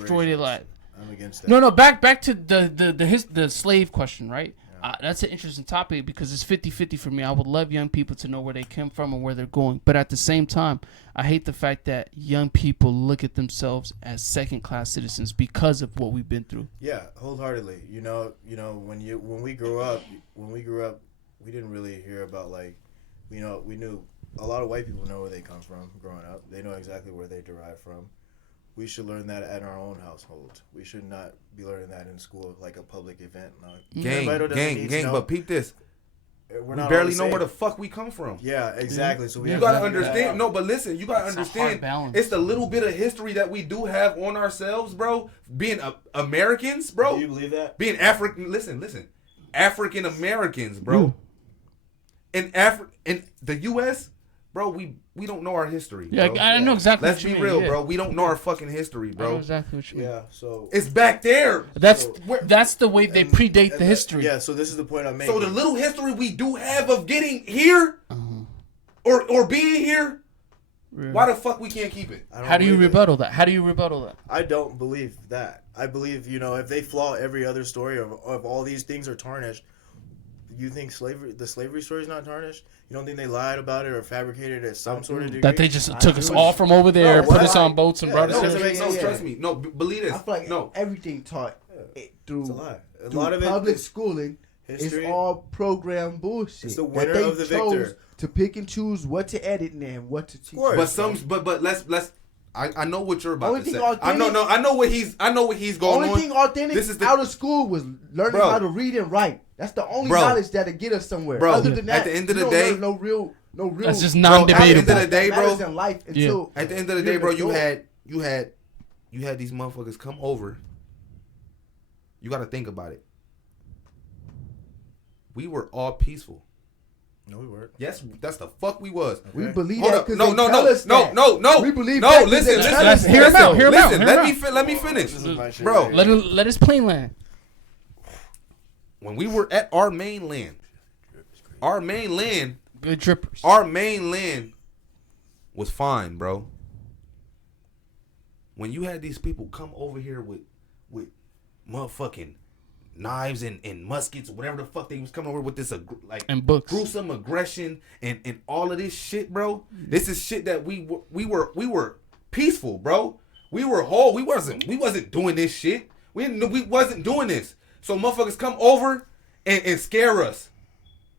destroy their life. I'm against that. No. Back to the slave question, right? Yeah. That's an interesting topic because it's 50-50 for me. I would love young people to know where they came from and where they're going, but at the same time, I hate the fact that young people look at themselves as second-class citizens because of what we've been through. Yeah, wholeheartedly. You know, when we grew up, we didn't really hear about we knew a lot of white people know where they come from growing up. They know exactly where they derive from. We should learn that at our own household. We should not be learning that in school like a public event. Gang, but peep this. We barely know where the fuck we come from. Yeah, exactly. So you gotta understand. No, but listen, you gotta understand. It's the little bit of history that we do have on ourselves, bro. Being Americans, bro. Do you believe that? Being African. Listen. African Americans, bro. In the U.S., bro, we don't know our history. Yeah, bro. I know exactly. Let's be real, bro. We don't know our fucking history, bro. I know exactly what you mean. Yeah, so it's back there. That's the way they predate the history. Yeah, so this is the point I'm making. So the little history we do have of getting here, or being here, why the fuck we can't keep it? How do you rebuttal that? I don't believe that. I believe if they flaw every other story of all these things are tarnished. You think the slavery story is not tarnished? You don't think they lied about it or fabricated it at some sort of degree? That they just took us all from over there, put us on boats and brought us here? No, trust me. No, believe this. I feel like everything taught through, it's a lie. A through lot of public schooling history, is all program bullshit. It's the winner of the victor. To pick and choose what to edit and what to teach. But let's. I know what you're about to say. I know what he's going on. Only thing authentic out of school was learning how to read and write. That's the only knowledge that'll get us somewhere. Bro, other than that, at the end of the day, no real. That's just non-debatable. At the end of the day, bro. At the end of the day, bro, you had these motherfuckers come over. You got to think about it. We were all peaceful. No, we weren't. Yes, that's the fuck we was. Okay. We believe Hold that because no. We believe no. Listen. Hear him out. Let me finish, bro. Let us plain land. When we were at our main land, good drippers. Our main land was fine, bro. When you had these people come over here with motherfucking knives and muskets or whatever the fuck they was coming over with this and books, gruesome aggression and all of this shit, bro. This is shit that we were peaceful, bro. We were whole. We wasn't doing this shit. We wasn't doing this. So motherfuckers come over and scare us.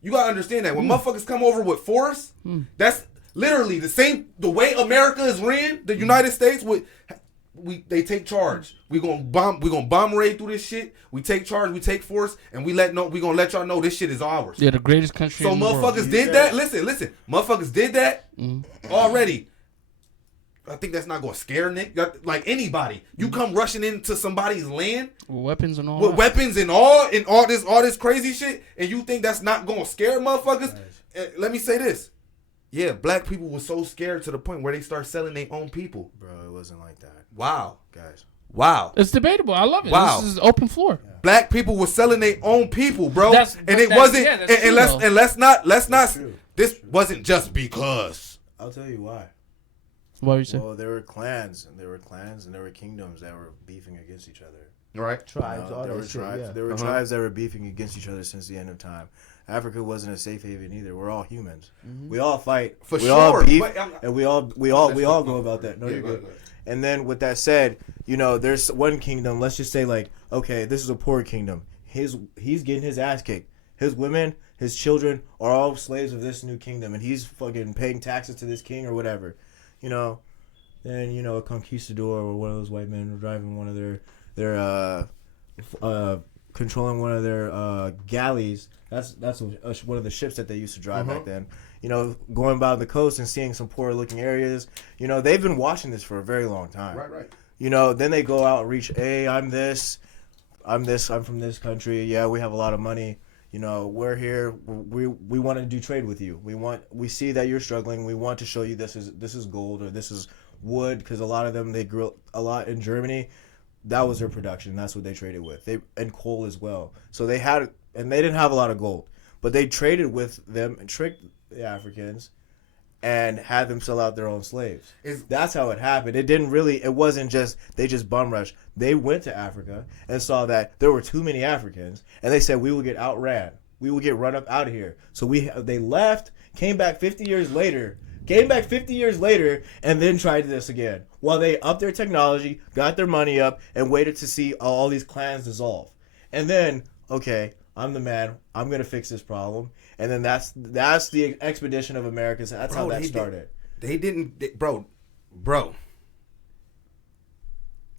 You gotta understand that when motherfuckers come over with force, that's literally the way America is ran. The United States they take charge. We gonna bomb raid through this shit. We take charge. We take force, and we gonna let y'all know this shit is ours. Yeah, the greatest country. So in the motherfuckers world. did that. Listen. Motherfuckers did that already. I think that's not gonna scare Nick. Like anybody, you come rushing into somebody's land with weapons and all. With weapons and all this crazy shit, and you think that's not gonna scare motherfuckers? Nice. Let me say this. Yeah, black people were so scared to the point where they start selling their own people. Bro, it wasn't like that. Wow. Guys. Wow. It's debatable. I love it. Wow. This is open floor. Yeah. Black people were selling their own people, bro. Let's not this wasn't just because. I'll tell you why. What you say? Well, there were clans and there were kingdoms that were beefing against each other. Right. Tribes, there were tribes that were beefing against each other since the end of time. Africa wasn't a safe haven either. We're all humans. Mm-hmm. We all fight. We all beef, and we all go about that. No, you're good. Go ahead. And then with that said, there's one kingdom. Let's just say okay, this is a poor kingdom. He's getting his ass kicked. His women, his children are all slaves of this new kingdom, and he's fucking paying taxes to this king or whatever. Then a conquistador or one of those white men driving one of their controlling one of their galleys. That's one of the ships that they used to drive back then. Going by the coast and seeing some poor looking areas. They've been watching this for a very long time. Right. Then they go out and reach. Hey, I'm from this country. Yeah, we have a lot of money. We're here. We want to do trade with you. We see that you're struggling. We want to show you this is gold or this is wood, because a lot of them, they grew a lot in Germany. That was their production. That's what they traded with. And coal as well. So they didn't have a lot of gold, but they traded with them and tricked the Africans, and had them sell out their own slaves. That's how it happened. It wasn't just, they just bum rushed. They went to Africa and saw that there were too many Africans, and they said, we will get outran. We will get run up out of here. So they left, came back 50 years later, and then tried this again. While they upped their technology, got their money up, and waited to see all these clans dissolve. And then, okay, I'm the man. I'm going to fix this problem. And then that's the expedition of Americans. That's how that started. Bro.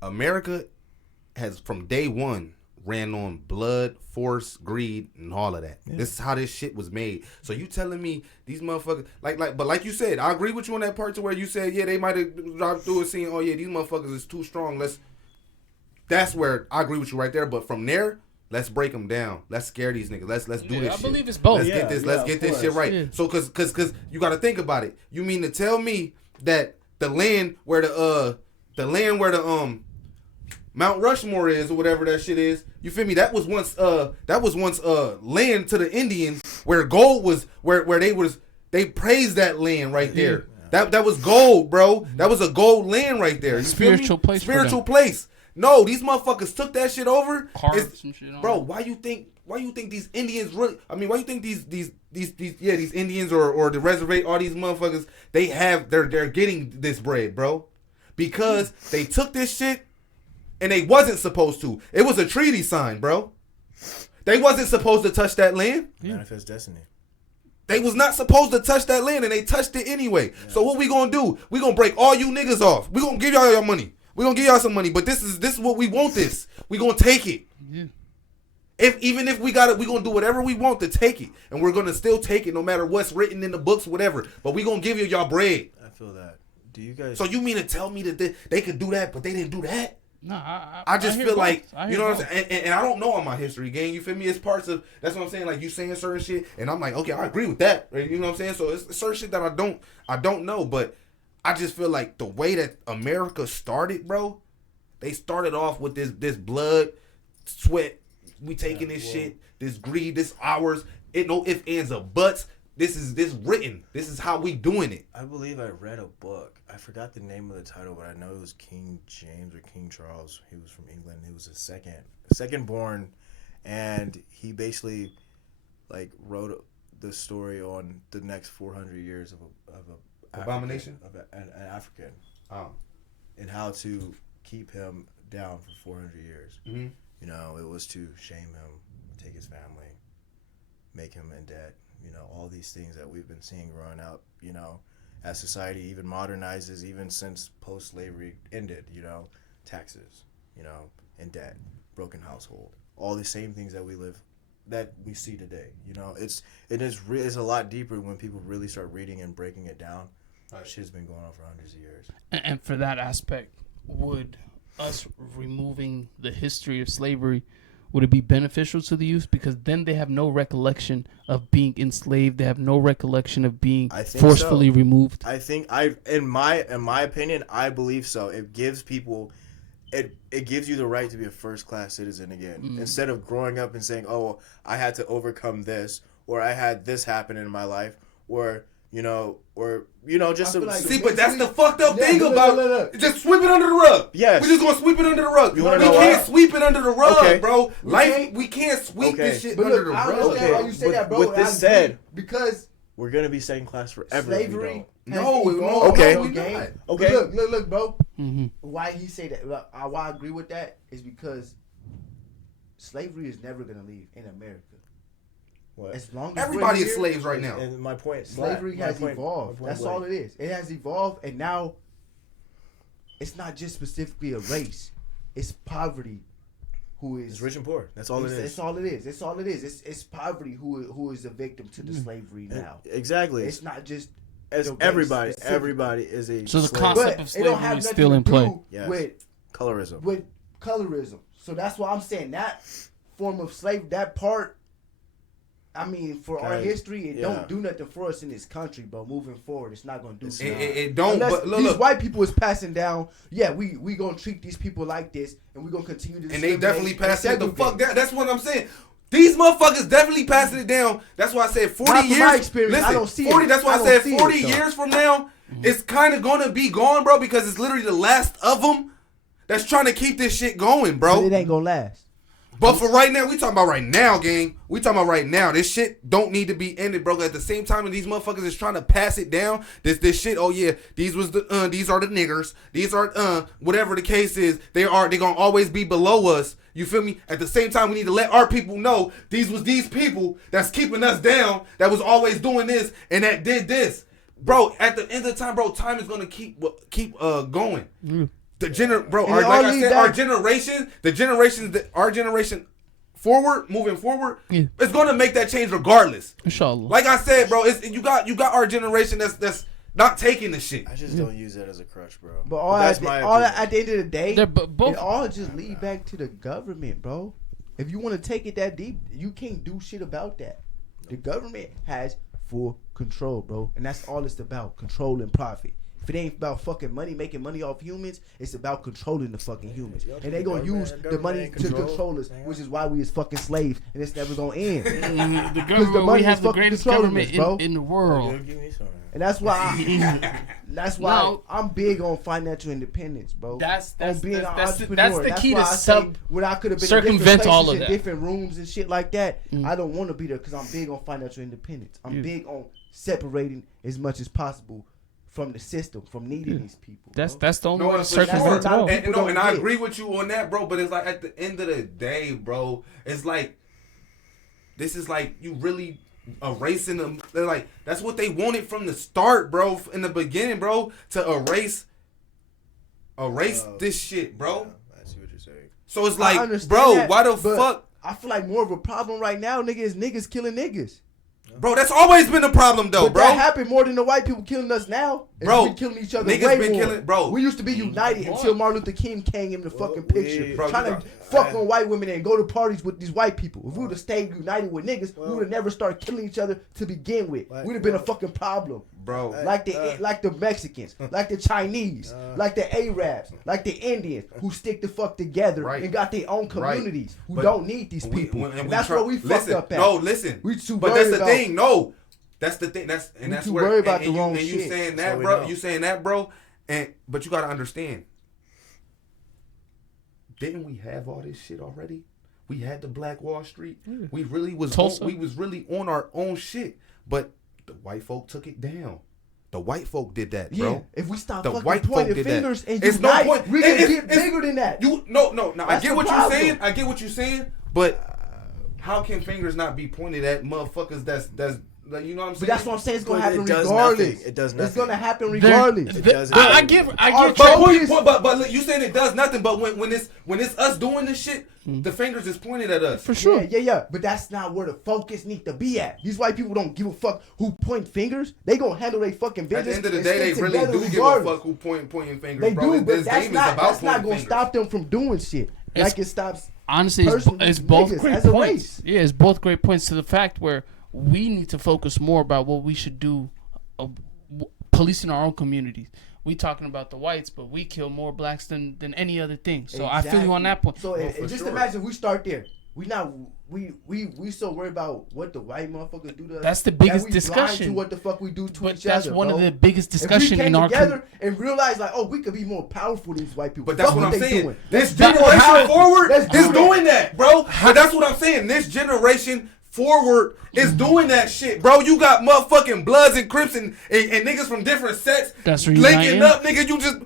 America has, from day one, ran on blood, force, greed, and all of that. Yeah. This is how this shit was made. So you telling me these motherfuckers, but like you said, I agree with you on that part to where you said, yeah, they might have dropped through it saying, oh yeah, these motherfuckers is too strong. That's where I agree with you right there. But from there, let's break them down. Let's scare these niggas. Let's do this shit. I believe it's both. Let's get this shit right. Yeah. So cause you got to think about it. You mean to tell me that the land where the Mount Rushmore is, or whatever that shit is, you feel me? That was once land to the Indians, where gold was, where they praised that land right there. Yeah. That was gold, bro. That was a gold land right there. You spiritual place. Spiritual place. No, these motherfuckers took that shit over. Carved some shit on. Bro, why you think these Indians really? I mean, why you think these Indians or the reservation, all these motherfuckers, they're getting this bread, bro? Because they took this shit. And they wasn't supposed to. It was a treaty signed, bro. They wasn't supposed to touch that land. Manifest destiny. They was not supposed to touch that land, and they touched it anyway. Yeah. So what we gonna do? We gonna break all you niggas off. We gonna give y'all your money. We gonna give y'all some money. But this is what we want. This we gonna take it. Yeah. Even if we got it, we gonna do whatever we want to take it, and we're gonna still take it no matter what's written in the books, whatever. But we gonna give you y'all bread. I feel that. Do you guys? So you mean to tell me that they could do that, but they didn't do that? No, I just feel like, you know what I'm saying? And I don't know on my history, gang. You feel me? It's parts of, that's what I'm saying. Like, you saying certain shit, and I'm like, okay, I agree with that. Right? You know what I'm saying? So it's certain shit that I don't know, but I just feel like the way that America started, bro, they started off with this blood, sweat, we taking this shit, this greed, this ours, it no ifs, ands, or buts. This written. This is how we doing it. I believe I read a book. I forgot the name of the title, but I know it was King James or King Charles. He was from England. He was a second born, and he basically wrote the story on the next 400 years of a abomination of an African, and how to keep him down for 400 years. Mm-hmm. You know, it was to shame him, take his family, make him in debt. You know, all these things that we've been seeing growing out, you know, as society even modernizes, even since post-slavery ended, you know, taxes, you know, and debt, broken household, all the same things that we see today. You know, it's a lot deeper when people really start reading and breaking it down. Right. Shit's been going on for hundreds of years. And for that aspect, would us removing the history of slavery, would it be beneficial to the youth? Because then they have no recollection of being enslaved. They have no recollection of being forcefully removed. I think in my opinion, I believe so. It gives people, it gives you the right to be a first class citizen again. Mm. Instead of growing up and saying, oh, I had to overcome this, or I had this happen in my life, or just like see, but that's the fucked up thing about just sweep it under the rug. Yes, we're just gonna sweep it under the rug. We can't sweep it under the rug, bro. We can't sweep this shit under the rug. Okay, why you say that, bro? With this said, because we're gonna be second class forever. Slavery. Okay. Look, bro. Mm-hmm. Why he say that? Why I agree with that is because slavery is never gonna leave in America. What? As long as everybody is slaves right now. And my point, slavery has evolved. That's all it is. It has evolved, and now it's not just specifically a race. It's poverty, who is it's rich and poor. That's all it is. That's all it is. That's all it is. It's poverty who is a victim to the slavery now. Exactly. It's not just everybody. Everybody is a. So the concept of slavery is still in play. Yes. With colorism. So that's why I'm saying that form of slave, that part. I mean, for our history, it don't do nothing for us in this country, but moving forward, it's not going to do something. It don't. Unless but these white people is passing down, we going to treat these people like this, and we going to continue to and they definitely pass it the fuck down. That's what I'm saying. These motherfuckers definitely passing it down. That's why I said 40 Not from years. my experience, Listen, I don't see 40. it. That's why I I don't said see 40 it, though. years from now, it's kind of gonna be gone, bro, because it's literally the last of them that's trying to keep this shit going, bro. But it ain't gonna last. But for right now, we talking about right now, gang. We talking about right now. This shit don't need to be ended, bro. At the same time, these motherfuckers is trying to pass it down. This shit. Oh yeah, these are the niggers. These are whatever the case is. They gonna always be below us. You feel me? At the same time, we need to let our people know these people that's keeping us down. That was always doing this and that did this, bro. At the end of the time, bro, time is gonna keep going. Our generation forward, moving forward, it's gonna make that change regardless. Inshallah. Like I said, bro, you got our generation that's not taking the shit. I just don't use that as a crutch, bro. But at the end of the day, it all just lead back to the government, bro. If you want to take it that deep, you can't do shit about that. The government has full control, bro, and that's all it's about: control and profit. If it ain't about fucking money, making money off humans, it's about controlling the fucking humans. And they gonna use the money to control us, which is why we is fucking slaves, and it's never gonna end. The government, we have the greatest government in the world. And that's why I'm big on financial independence, bro. That's being an entrepreneur. That's the key to when I could have been circumvent all of that. Different rooms and shit like that. I don't want to be there because I'm big on financial independence. I'm big on separating as much as possible from the system, from needing these people. That's the only way to circumvent it all. And I agree with you on that, bro. But it's like at the end of the day, bro, it's like this is like you really erasing them. They're like that's what they wanted from the start, bro. In the beginning, bro, to erase this shit, bro. Yeah, I see what you're saying. So it's like, bro, why the fuck? I feel like more of a problem right now, nigga, is niggas killing niggas. Bro, that's always been a problem, though, bro. That happened more than the white people killing us now. Bro, we killing each other niggas way been more. killing, bro. We used to be united until Martin Luther King came in the fucking picture, trying to fuck on white women and go to parties with these white people. If we would have stayed united with niggas, we would have never started killing each other to begin with. We'd have been a fucking problem, bro. Like the Mexicans, like the Chinese, like the Arabs, like the Indians, who stick the fuck together and got their own communities who don't need these people. And that's where we fucked up at. No, listen. But that's the thing. No. That's the thing. That's where worry about the wrong shit. You saying that, bro? You saying that, bro? But you gotta understand. Didn't we have all this shit already? We had the Black Wall Street. Yeah. We was really on our own shit. But the white folk took it down. The white folk did that, bro. Yeah. If we stop fucking pointing fingers and unite, we can get bigger than that. I get what you're saying. I get what you're saying. But how can fingers not be pointed at motherfuckers that's like, you know what I'm saying? But that's what I'm saying. It's gonna happen regardless. It does nothing. It's gonna happen regardless. It doesn't. I get but look, you saying it does nothing. But when it's us doing this shit, the fingers is pointed at us. For sure. Yeah. But that's not where the focus needs to be at. These white people don't give a fuck who point fingers. They gonna handle their fucking business. At the end of the day, they really do give a fuck who pointing fingers. They bro. do, but that's not gonna stop them from doing shit. Like it stops. Honestly, it's both great points. Yeah, it's both great points to the fact where we need to focus more about what we should do, policing our own communities. We talking about the whites, but we kill more blacks than any other thing. So exactly. I feel you on that point. So imagine we start there. We so worried about what the white motherfuckers do to us. That's the biggest discussion. To what the fuck we do to each that's other. One bro. of the biggest discussions in our together and realize like, we could be more powerful than these white people. But that's what I'm saying. Doing. This generation forward is doing that, bro. But that's what I'm saying. This generation forward is doing that shit, bro. You got motherfucking Bloods and Crips and niggas from different sets linking up, nigga. You just,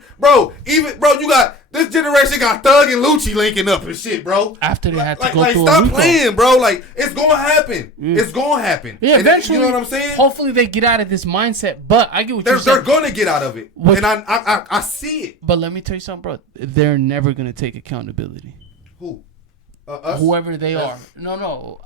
you got this generation got Thug and Lucci linking up and shit, bro. After they had to go through stop playing, bro. Like, it's gonna happen. It's gonna happen. Yeah, eventually. You know what I'm saying? Hopefully they get out of this mindset. But I get what you're saying. They're gonna get out of it, and I see it. But let me tell you something, bro. They're never gonna take accountability. Who? Whoever they are. No.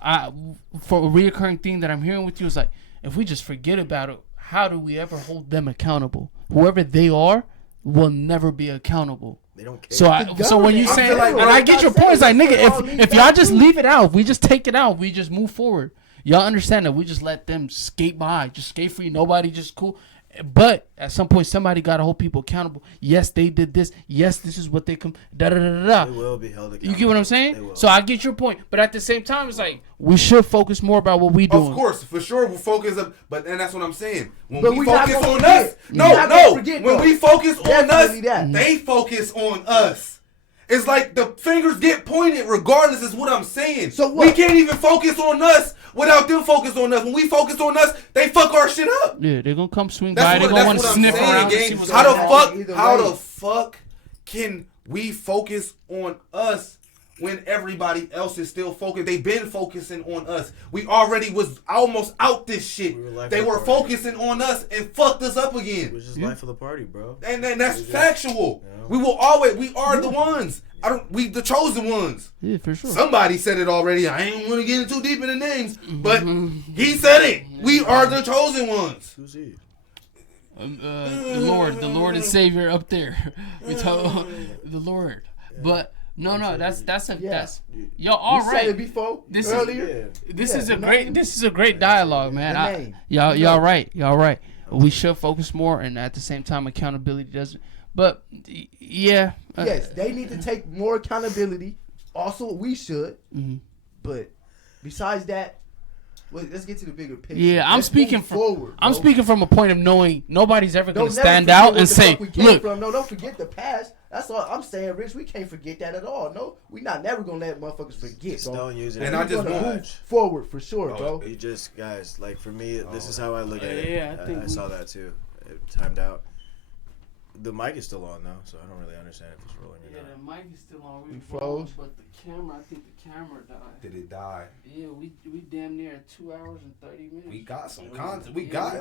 For a reoccurring thing that I'm hearing with you is like, if we just forget about it, how do we ever hold them accountable? Whoever they are will never be accountable. They don't care. So when you say, and I get your point, it's like, nigga, if y'all just leave it out, we just take it out, we just move forward. Y'all understand that we just let them skate by, just skate free, nobody just cool. But at some point, somebody got to hold people accountable. Yes, they did this. Yes, this is what they come. Da da da da. They will be held accountable. You get what I'm saying? So I get your point. But at the same time, it's like we should focus more about what we doing. Of course, for sure, we'll focus up. But and that's what I'm saying. When But we we focus not gonna on forget. us, We no, not no. gonna forget, When though. we focus on us, Definitely that. they focus on us. It's like the fingers get pointed regardless, is what I'm saying. So what? We can't even focus on us without them focus on us. When we focus on us, they fuck our shit up. Yeah, they're gonna come swing by. That's They're gonna want to what I'm sniff saying, around. gang. And see what's How going on. the fuck can we focus on us when everybody else is still focused? They've been focusing on us. We already was almost out this shit. They were focusing on us and fucked us up again. It was just life of the party, bro. And that's factual. We will always. We are the ones. We the chosen ones. Yeah, for sure. Somebody said it already. I ain't want to get too deep in the names, but he said it. We are the chosen ones. Who's he? The Lord and Savior up there. We told the Lord, but no, that's yo. All we right. said it before. This earlier. is a great dialogue, man. Y'all right. We should focus more, and at the same time, accountability doesn't. But yeah. Yes, they need to take more accountability. Also, we should. Mm-hmm. But besides that, let's get to the bigger picture. Yeah, I'm speaking from a point of knowing nobody's ever going to stand never forget out and say, "Look." No, don't forget the past. That's all I'm saying, Rich. We can't forget that at all. No, we not never gonna let motherfuckers forget, Just bro. don't use it. And I just want move forward for sure, bro. You just guys, like for me, this is how I look at it. Yeah, I think I saw that too. It timed out. The mic is still on though, so I don't really understand if it's rolling or Yeah, not. the mic is still on. We froze, but the camera, I think the camera died. Did it die? Yeah, we damn near at 2 hours and 30 minutes. We got some content. We Yeah,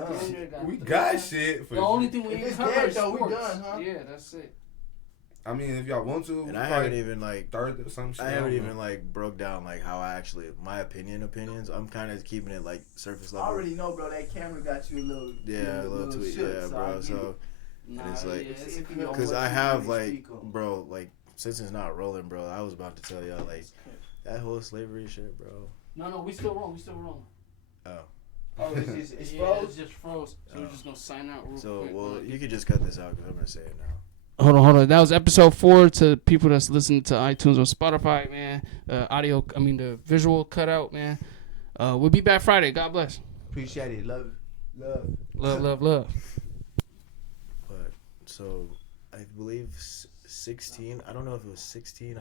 got shit. The only thing we If ain't it's covered dead, is though, we sports. done, huh? Yeah, that's it. I mean, if y'all want to, And I haven't even like third or some shit. I haven't even like broke down like how I actually my opinions. I'm kind of keeping it like surface I level. already know, bro. That camera got you a little. Yeah, a little tweet. shook, Yeah, so bro. I get So it. Nah, it's like yeah, it's because I have like, bro, like since it's not rolling, bro. I was about to tell y'all like that whole slavery shit, bro. No, we still rolling. Oh. Oh, it's Yeah, froze. it's just froze. So we're just gonna sign out real So quick. well, you could just cut this out because I'm gonna say it now. Hold on. That was episode 4 to people that's listening to iTunes or Spotify, man. The visual cutout, man. We'll be back Friday. God bless. Appreciate it. Love. Love. But so I believe 16. I don't know if it was 16.